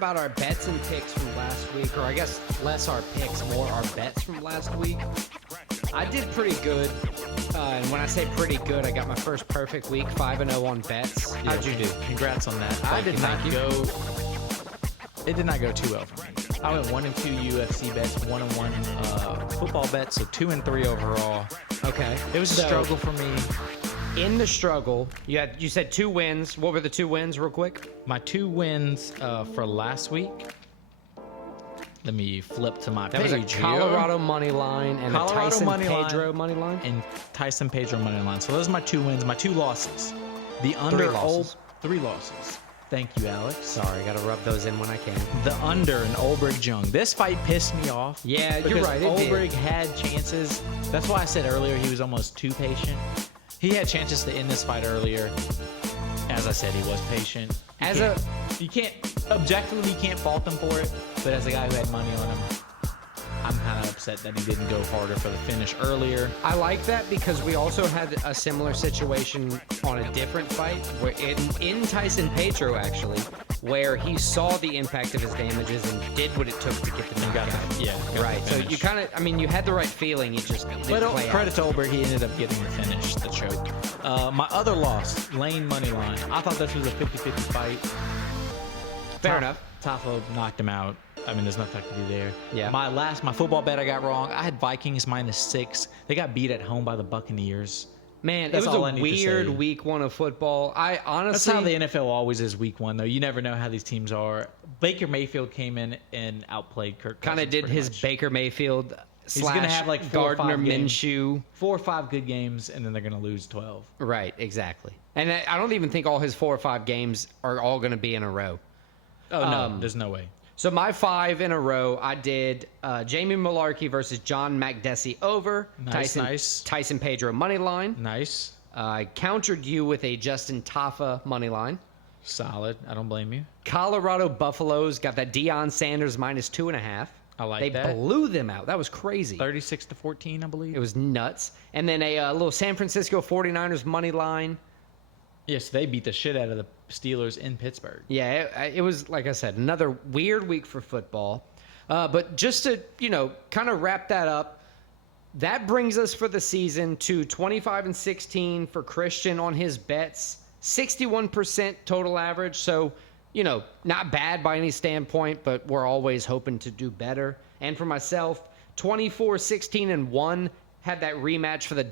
about our bets and picks from last week, or I guess less our picks, more our bets from last week. I did pretty good, and when I say pretty good, I got my first perfect week, 5-0 on bets. How'd you do? Congrats on that. Thank you. It did not go too well for me. I went 1-2 UFC bets, 1-1 football bets, so 2-3 overall. Okay. It was a struggle for me. In the struggle, you said 2 wins. What were the 2 wins, real quick? My 2 wins for last week. Let me flip to my That page was a Colorado here. money line and a Colorado Tyson money line. Pedro money line. And Tyson Pedro money line. So those are my 2 wins. My 2 losses. The under losses. 3 losses. Thank you, Alex. Sorry, got to rub those in when I can. The under in Ulbrich Jung. This fight pissed me off. Yeah, you're because right, it did. Ulbrich had chances. That's why I said earlier he was almost too patient. He had chances to end this fight earlier. As I said, he was patient. You can't objectively, you can't fault him for it. But as a guy who had money on him, I'm kind of upset that he didn't go harder for the finish earlier. I like that because we also had a similar situation on a different fight, where in Tyson Pedro actually, where he saw the impact of his damages and did what it took to get the knockout. Got Right. the So finish. you kind of, you had the right feeling. You just didn't But play credit out. to Ulbrich, he ended up getting the finish, the choke. My other loss, Lane money line. I thought this was a 50-50 fight. Fair enough. Tafo knocked him out. I mean, there's nothing I can do there. Yeah. My football bet I got wrong. I had Vikings -6. They got beat at home by the Buccaneers. Man, That's it was all I a need to weird say. week 1 of football. I honestly, That's how the NFL always is week 1, though. You never know how these teams are. Baker Mayfield came in and outplayed Kirk kind Cousins. of did pretty his much. Baker Mayfield He's going to have like 4 or 5 Gardner games. Minshew. 4 or 5 good games, and then they're going to lose 12. Right, exactly. And I don't even think all his 4 or 5 games are all going to be in a row. Oh, no. There's no way. So my 5 in a row, I did Jamie Malarkey versus John Makdessi over. Nice. Tyson Pedro money line. Nice. I countered you with a Justin Taffa money line. Solid. I don't blame you. Colorado Buffaloes got that Deion Sanders -2.5. I like they that. blew them out. That was crazy. 36-14, I believe. It was nuts. And then a little San Francisco 49ers money line. Yes, they beat the shit out of the Steelers in Pittsburgh. Yeah, it was, like I said, another weird week for football. But just to, kind of wrap that up, that brings us for the season to 25-16 for Christian on his bets, 61% total average. So, not bad by any standpoint, but we're always hoping to do better. And for myself, 24-16-1, had that rematch for the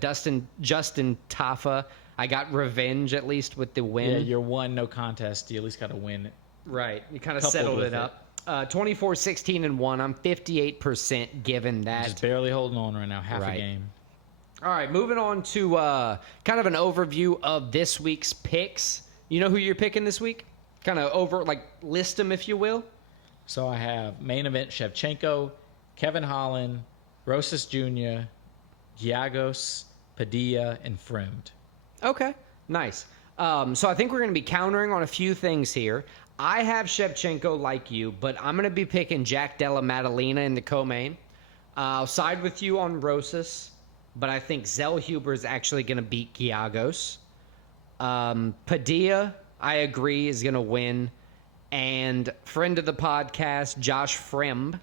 Justin Taffa. I got revenge at least with the win. Yeah, you're 1 no contest. You at least got to win it. Right. You kind of Coupled settled with it up. 24-16-1. I'm 58% given that. Just barely holding on right now, half Right. a game. All right, moving on to kind of an overview of this week's picks. You know who you're picking this week? Kind of list them, if you will. So I have main event Shevchenko, Kevin Holland, Rosas Jr., Giagos, Padilla, and Fremd. Okay, nice. So I think we're going to be countering on a few things here. I have Shevchenko like you, but I'm going to be picking Jack Della Maddalena in the co-main. I'll side with you on Rosas, but I think Zellhuber is actually going to beat Giagos. Padilla, I agree, is going to win. And friend of the podcast, Josh Fremd,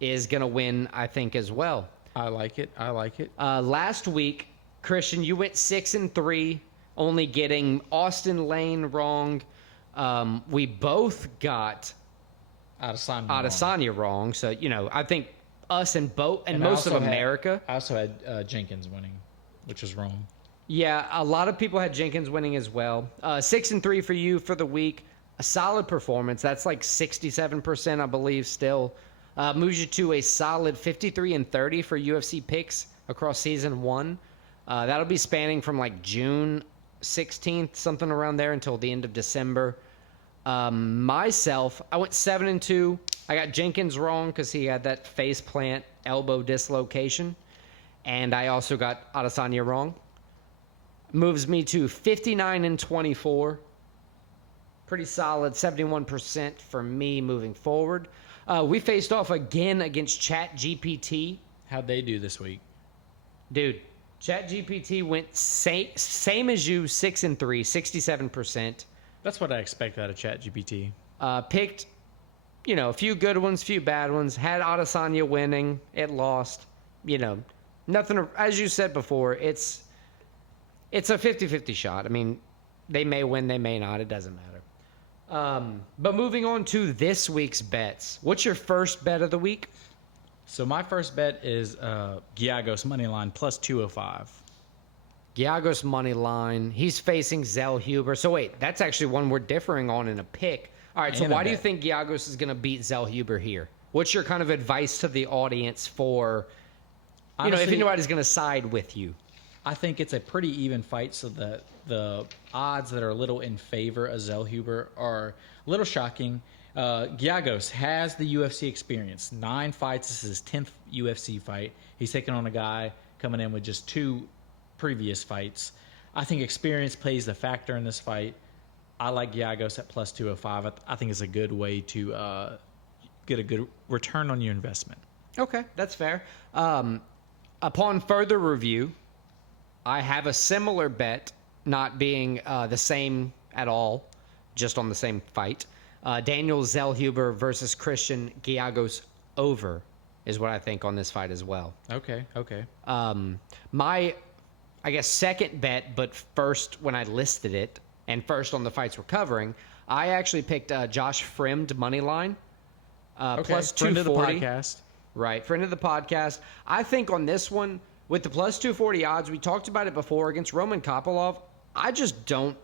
is going to win, I think, as well. I like it. Last week, Christian, you went 6-3, only getting Austin Lane wrong. We both got Adesanya wrong. So, I think us and most of America. I also had Jenkins winning, which was wrong. Yeah, a lot of people had Jenkins winning as well. 6-3 for you for the week. A solid performance. That's like 67%, I believe, still. Moves you to a solid 53-30 for UFC picks across season 1. That'll be spanning from like June 16th, something around there, until the end of December. Myself, I went 7-2. I got Jenkins wrong because he had that face plant elbow dislocation. And I also got Adesanya wrong. Moves me to 59-24. Pretty solid, 71% for me moving forward. We faced off again against ChatGPT. How'd they do this week? Dude, ChatGPT went same as you, 6-3, 67%. That's what I expect out of ChatGPT. Picked, a few good ones, few bad ones. Had Adesanya winning. It lost. Nothing, as you said before, it's a 50-50 shot. I mean, they may win, they may not. It doesn't matter. But moving on to this week's bets. What's your first bet of the week? So my first bet is Giagos money line plus 205. Giagos money line. He's facing Zell Huber. So wait, that's actually one we're differing on in a pick. All right, so why do you think Giagos is going to beat Zell Huber here? What's your kind of advice to the audience for, Honestly, if anybody's going to side with you? I think it's a pretty even fight, so the odds that are a little in favor of Zell Huber are a little shocking. Giagos has the UFC experience. 9 fights. This is his 10th UFC fight. He's taking on a guy coming in with just 2 previous fights. I think experience plays the factor in this fight. I like Giagos at plus 205. I think it's a good way to get a good return on your investment. Okay, that's fair. Upon further review, I have a similar bet, not being the same at all, just on the same fight. Daniel Zellhuber versus Christian Giagos over is what I think on this fight as well. Okay. My, I guess, second bet, but first when I listed it and first on the fights we're covering, I actually picked Josh Fremd money line. Plus 240. Friend of the podcast. Right, friend of the podcast. I think on this one, with the plus 240 odds, we talked about it before against Roman Kopylov. I just don't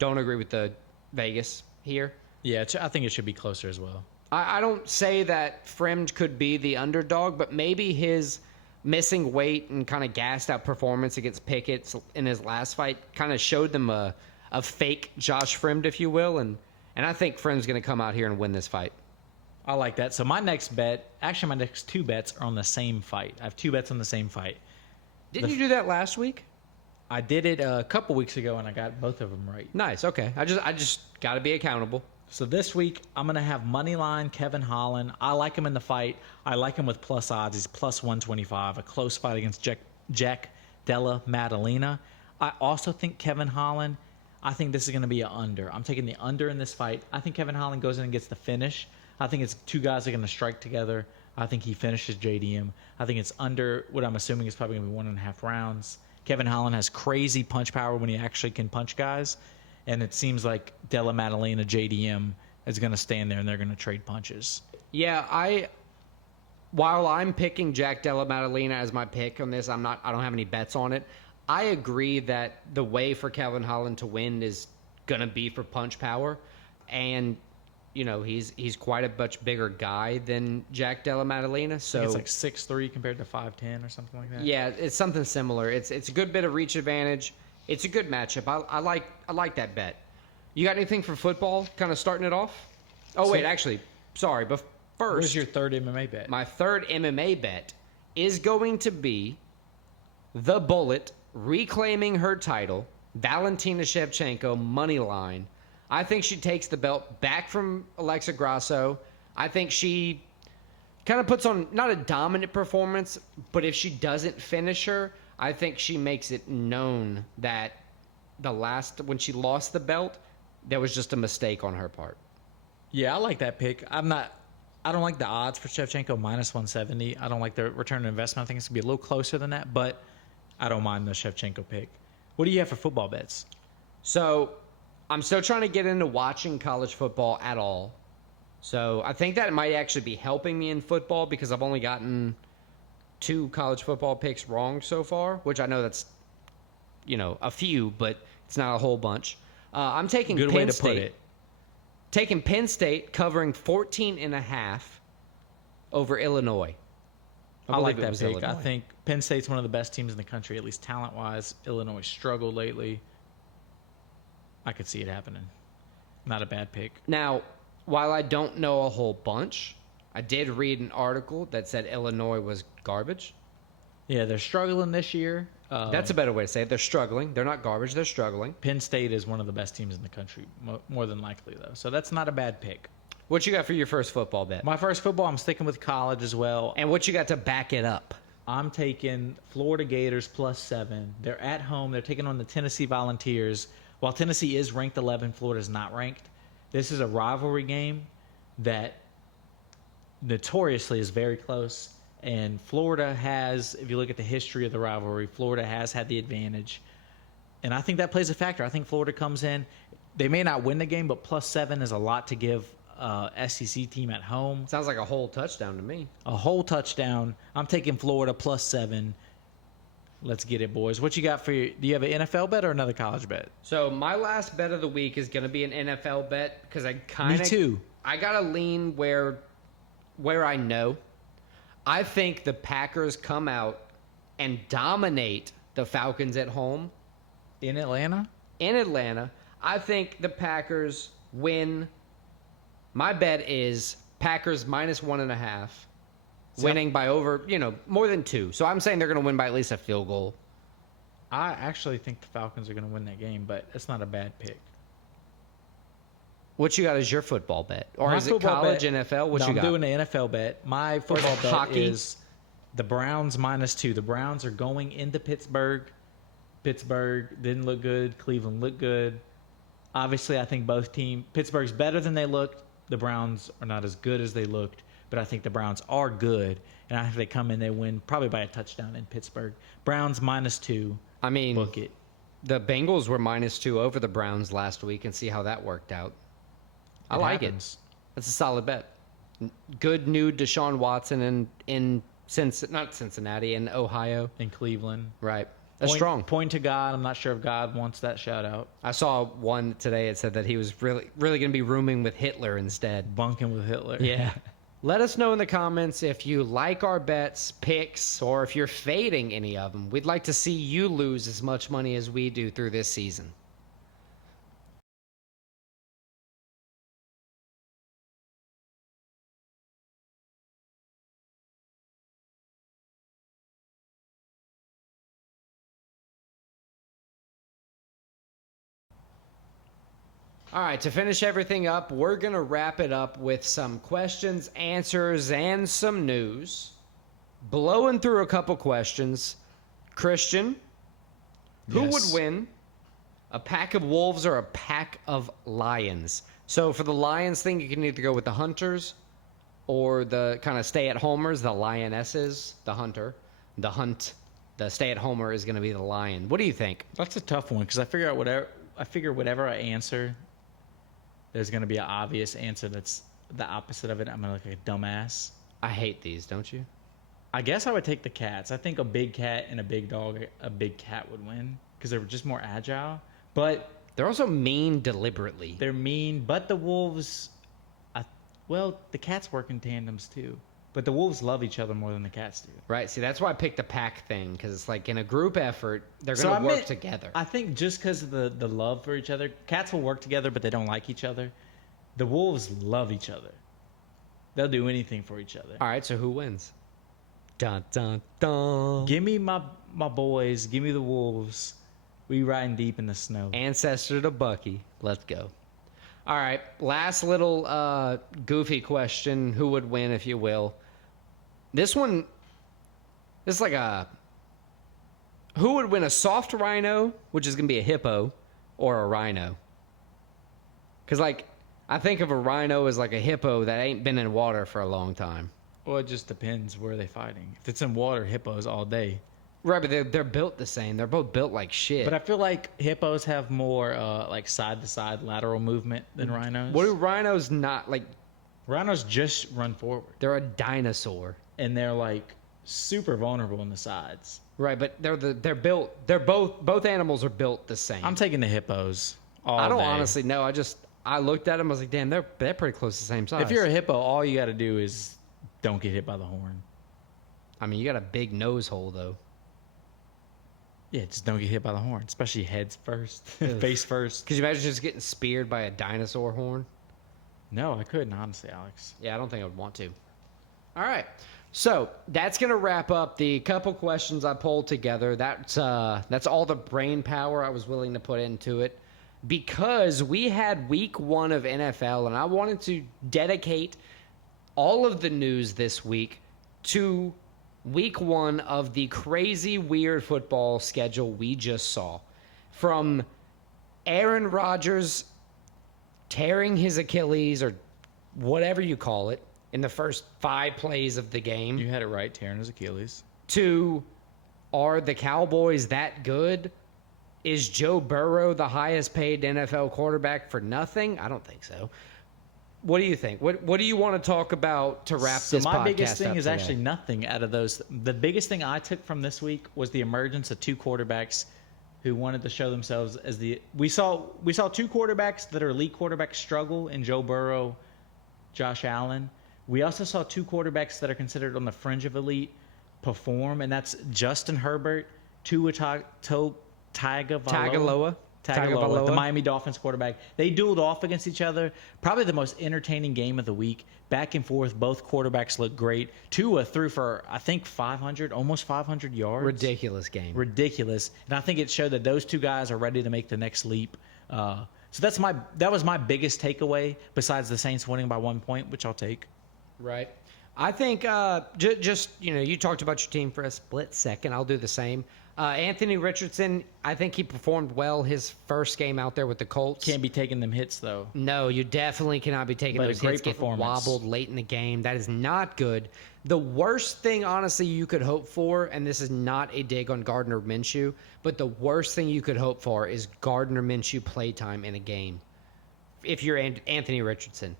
agree with the Vegas here. Yeah, I think it should be closer as well. I don't say that Fremd could be the underdog, but maybe his missing weight and kind of gassed out performance against Pickett in his last fight kind of showed them a fake Josh Fremd, if you will, and I think Fremd's going to come out here and win this fight. I like that. So my next 2 bets are on the same fight. I have 2 bets on the same fight. Didn't you do that last week? I did it a couple weeks ago, and I got both of them right. Nice. Okay. I just got to be accountable. So this week, I'm going to have moneyline Kevin Holland. I like him in the fight. I like him with plus odds. He's plus 125. A close fight against Jack Della Maddalena. I also think Kevin Holland, I think this is going to be an under. I'm taking the under in this fight. I think Kevin Holland goes in and gets the finish. I think it's 2 guys that are going to strike together. I think he finishes JDM. I think it's under what I'm assuming is probably going to be 1.5 rounds. Kevin Holland has crazy punch power when he actually can punch guys. And it seems like Della Maddalena, JDM, is going to stand there and they're going to trade punches. Yeah, while I'm picking Jack Della Maddalena as my pick on this, I don't have any bets on it. I agree that the way for Kevin Holland to win is going to be for punch power. And he's quite a much bigger guy than Jack Della Maddalena. So it's like 6'3" compared to 5'10" or something like that. Yeah, it's something similar. It's a good bit of reach advantage. It's a good matchup. I like that bet. You got anything for football? Kind of starting it off. Oh wait, actually, sorry. But first, what's your third MMA bet? My third MMA bet is going to be the Bullet reclaiming her title, Valentina Shevchenko money line. I think she takes the belt back from Alexa Grasso. I think she kind of puts on not a dominant performance, but if she doesn't finish her, I think she makes it known that when she lost the belt, there was just a mistake on her part. Yeah, I like that pick. I don't like the odds for Shevchenko minus 170. I don't like the return on investment. I think it's going to be a little closer than that, but I don't mind the Shevchenko pick. What do you have for football bets? So I'm still trying to get into watching college football at all. So I think that it might actually be helping me in football because I've only gotten 2 college football picks wrong so far, which I know that's, a few, but it's not a whole bunch. I'm taking Good Penn way to State. put it. Taking Penn State covering 14.5 over Illinois. I like that pick. Illinois. I think Penn State's one of the best teams in the country, at least talent-wise. Illinois struggled lately. I could see it happening. Not a bad pick. Now, while I don't know a whole bunch, I did read an article that said Illinois was garbage. Yeah, they're struggling this year. That's a better way to say it. They're struggling. They're not garbage. They're struggling. Penn State is one of the best teams in the country, more than likely, though. So that's not a bad pick. What you got for your first football bet? My first football, I'm sticking with college as well. And what you got to back it up? I'm taking Florida Gators plus 7. They're at home. They're taking on the Tennessee Volunteers. While Tennessee is ranked 11, Florida's not ranked. This is a rivalry game that notoriously is very close. And Florida has, if you look at the history of the rivalry, Florida has had the advantage. And I think that plays a factor. I think Florida comes in. They may not win the game, but +7 is a lot to give SEC team at home. Sounds like a whole touchdown to me. A whole touchdown. I'm taking Florida +7. Let's get it, boys. What you got for you? Do you have an NFL bet or another college bet? So my last bet of the week is going to be an NFL bet because I kind of... Me too. I got to lean where I know. I think the Packers come out and dominate the Falcons at home. In Atlanta? In Atlanta. I think the Packers win. My bet is Packers -1.5. Winning by over, more than 2. So I'm saying they're going to win by at least a field goal. I actually think the Falcons are going to win that game, but it's not a bad pick. What you got as your football bet? Or My is it football college, bet- NFL? What No, you got? I'm doing the NFL bet. My football bet hockey? is the Browns -2. The Browns are going into Pittsburgh. Pittsburgh didn't look good. Cleveland looked good. Obviously, I think both teams. Pittsburgh's better than they looked. The Browns are not as good as they looked, but I think the Browns are good. And I think they come in, they win probably by a touchdown in Pittsburgh. Browns -2. I mean, Book it. the Bengals were -2 over the Browns last week and see how that worked out. I like happens. it. That's a solid bet. Good new Deshaun Watson in not Cincinnati, in Ohio. In Cleveland. Right. That's strong. Point to God. I'm not sure if God wants that shout out. I saw one today. It said that he was really going to be rooming with Hitler instead. Bunking with Hitler. Yeah. Let us know in the comments if you like our bets, picks, or if you're fading any of them. We'd like to see you lose as much money as we do through this season. All right, to finish everything up, we're going to wrap it up with some questions, answers, and some news. Blowing through a couple questions. Christian, who would Yes. win, a pack of wolves or a pack of lions? So for the lions thing, you can either go with the hunters or the kind of stay-at-homers, the lionesses, the hunter. The stay-at-homer is going to be the lion. What do you think? That's a tough one because I figure whatever I answer, there's going to be an obvious answer that's the opposite of it. I'm going to look like a dumbass. I hate these, don't you? I guess I would take the cats. I think a big cat and a big dog, a big cat would win because they're just more agile. But They're also mean deliberately. they're mean. But the wolves, the cats work in tandems too. But the wolves love each other more than the cats do. Right. See, that's why I picked the pack thing, because it's like in a group effort, they're going to work together. I think just because of the love for each other, cats will work together, but they don't like each other. The wolves love each other. They'll do anything for each other. All right. So who wins? Dun, dun, dun. Give me my boys. Give me the wolves. We riding deep in the snow. Ancestor to Bucky. Let's go. All right. Last little goofy question. Who would win, if you will? This is like who would win, a soft rhino, which is going to be a hippo, or a rhino? Because, I think of a rhino as like a hippo that ain't been in water for a long time. Well, it just depends where they're fighting. If it's in water, hippos all day. Right, but they're built the same. They're both built like shit. But I feel like hippos have more side-to-side lateral movement than rhinos. What do rhinos not like? Rhinos just run forward, They're a dinosaur. and they're like super vulnerable on the sides. Right, but they're built. They're both animals are built the same. I'm taking the hippos. I don't day. honestly know. I looked at them. I was like, damn, they're pretty close to the same size. If you're a hippo, all you got to do is don't get hit by the horn. I mean, you got a big nose hole though. Yeah, just don't get hit by the horn, especially heads first, face first. Could you imagine just getting speared by a dinosaur horn? No, I couldn't, honestly, Alex. Yeah, I don't think I would want to. All right. So that's going to wrap up the couple questions I pulled together. That's all the brain power I was willing to put into it, because we had week 1 of NFL, and I wanted to dedicate all of the news this week to week 1 of the crazy, weird football schedule we just saw. From Aaron Rodgers tearing his Achilles or whatever you call it in the first 5 plays of the game, You had it right, tearing his Achilles. to are the Cowboys that good? Is Joe Burrow the highest paid NFL quarterback for nothing? I don't think so. What do you think? What do you want to talk about to wrap this podcast up? So my biggest thing is today? actually nothing out of those. The biggest thing I took from this week was the emergence of 2 quarterbacks who wanted to show themselves as we saw 2 quarterbacks that are elite quarterbacks struggle in Joe Burrow, Josh Allen. We also saw 2 quarterbacks that are considered on the fringe of elite perform, and that's Justin Herbert, Tua Tagovailoa, the Miami Dolphins quarterback. They dueled off against each other. Probably the most entertaining game of the week. Back and forth, both quarterbacks looked great. Tua threw for, I think, almost 500 yards. Ridiculous game. Ridiculous. And I think it showed that those 2 guys are ready to make the next leap. So that was my biggest takeaway, besides the Saints winning by 1 point, which I'll take. Right. I think just, you talked about your team for a split second. I'll do the same. Anthony Richardson, I think he performed well his first game out there with the Colts. Can't be taking them hits, though. No, you definitely cannot be taking But those a great hits, getting performance. wobbled late in the game. That is not good. The worst thing, honestly, you could hope for, and this is not a dig on Gardner Minshew, but the worst thing you could hope for is Gardner Minshew playtime in a game if you're Anthony Richardson,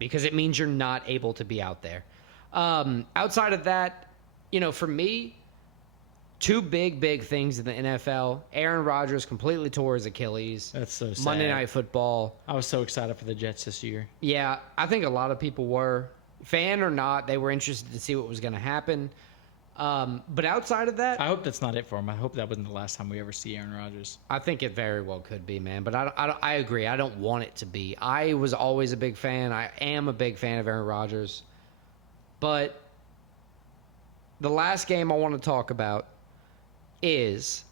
because it means you're not able to be out there. Outside of that, for me, 2 big things in the NFL. Aaron Rodgers completely tore his Achilles. That's so sad. Monday Night Football. I was so excited for the Jets this year. Yeah, I think a lot of people were. Fan or not, they were interested to see what was going to happen. But outside of that, I hope that's not it for him. I hope that wasn't the last time we ever see Aaron Rodgers. I think it very well could be, man. But I agree. I don't want it to be. I was always a big fan. I am a big fan of Aaron Rodgers. But the last game I want to talk about is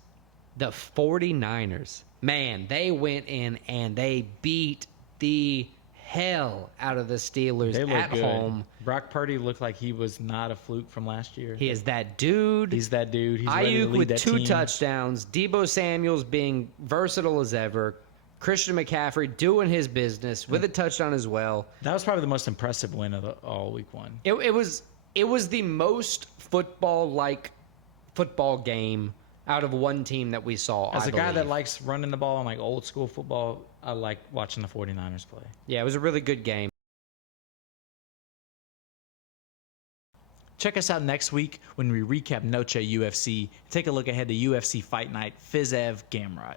the 49ers. Man, they went in and they beat the hell out of the Steelers They look at good. home. Brock Purdy looked like he was not a fluke from last year. He is that dude. He's that dude. He's ready to Ayuk lead with that 2 team. touchdowns. Debo Samuels being versatile as ever. Christian McCaffrey doing his business with a touchdown as well. That was probably the most impressive win of all week 1. It was the most football-like football game out of one team that we saw. As I a guy that believe. likes running the ball and like old school football, I like watching the 49ers play. Yeah, it was a really good game. Check us out next week when we recap Noche UFC. Take a look ahead to UFC Fight Night, Fizev Gamrot.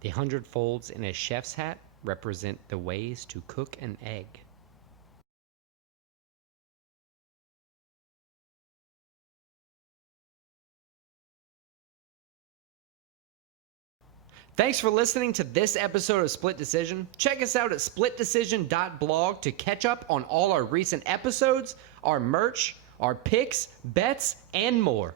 The 100 folds in a chef's hat represent the ways to cook an egg. Thanks for listening to this episode of Split Decision. Check us out at splitdecision.blog to catch up on all our recent episodes, our merch, our picks, bets, and more.